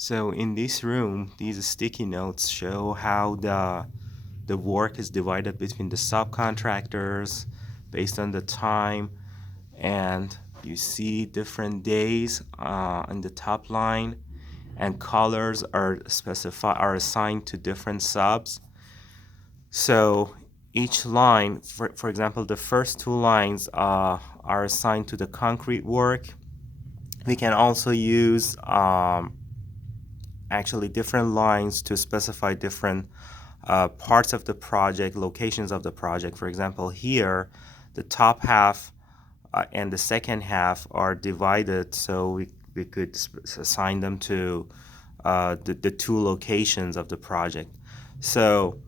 So in this room, these sticky notes show how the work is divided between the subcontractors based on the time, and you see different days on the top line, and colors are assigned to different subs. So each line, for example, the first two lines are assigned to the concrete work. We can also use actually different lines to specify different parts of the project, locations of the project. For example, here, the top half and the second half are divided, so we could assign them to the two locations of the project. So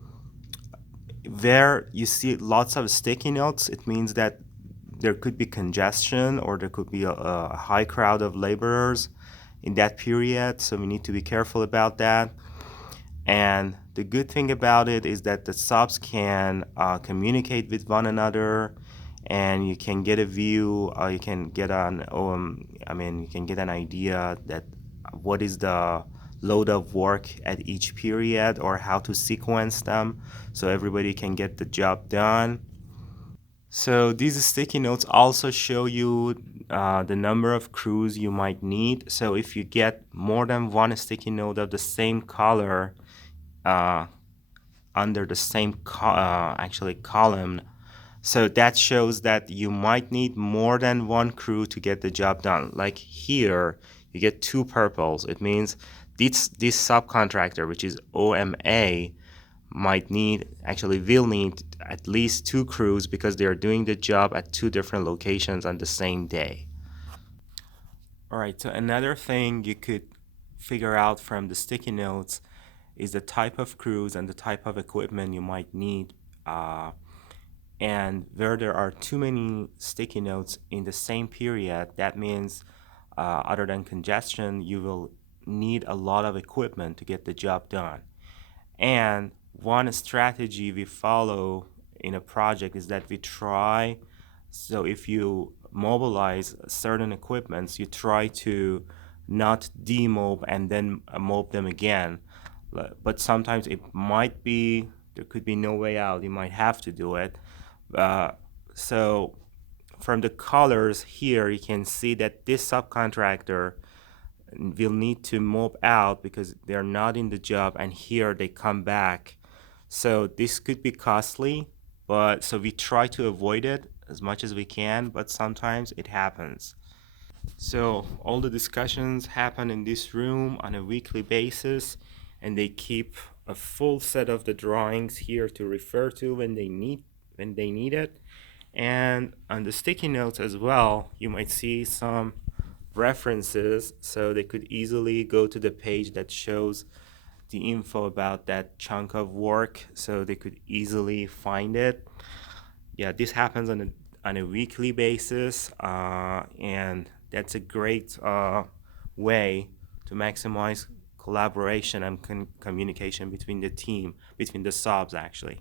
where you see lots of sticky notes, it means that there could be congestion or there could be a high crowd of laborers in that period, so we need to be careful about that. And the good thing about it is that the subs can communicate with one another, and you can get a view. You can get you can get an idea that what is the load of work at each period or how to sequence them, so everybody can get the job done. So these sticky notes also show you the number of crews you might need. So if you get more than one sticky note of the same color uh, under the same actually column, so that shows that you might need more than one crew to get the job done. Like here, you get two purples. It means this subcontractor, which is OMA, will need at least two crews because they are doing the job at two different locations on the same day. All right, so another thing you could figure out from the sticky notes is the type of crews and the type of equipment you might need. And where there are too many sticky notes in the same period, that means other than congestion, you will need a lot of equipment to get the job done. And one strategy we follow in a project is that we try, so if you mobilize certain equipments, you try to not demob and then mob them again. But sometimes it might be, there could be no way out. You might have to do it. Uh, so from the colors here, you can see that this subcontractor will need to move out because they're not in the job, and here they come back. So this could be costly, but so we try to avoid it as much as we can, but sometimes it happens. So all the discussions happen in this room on a weekly basis, and they keep a full set of the drawings here to refer to when they need it. And on the sticky notes as well, you might see some references, so they could easily go to the page that shows the info about that chunk of work, so they could easily find it. Yeah, this happens on a weekly basis, and that's a great way to maximize collaboration and communication between the team, between the subs actually.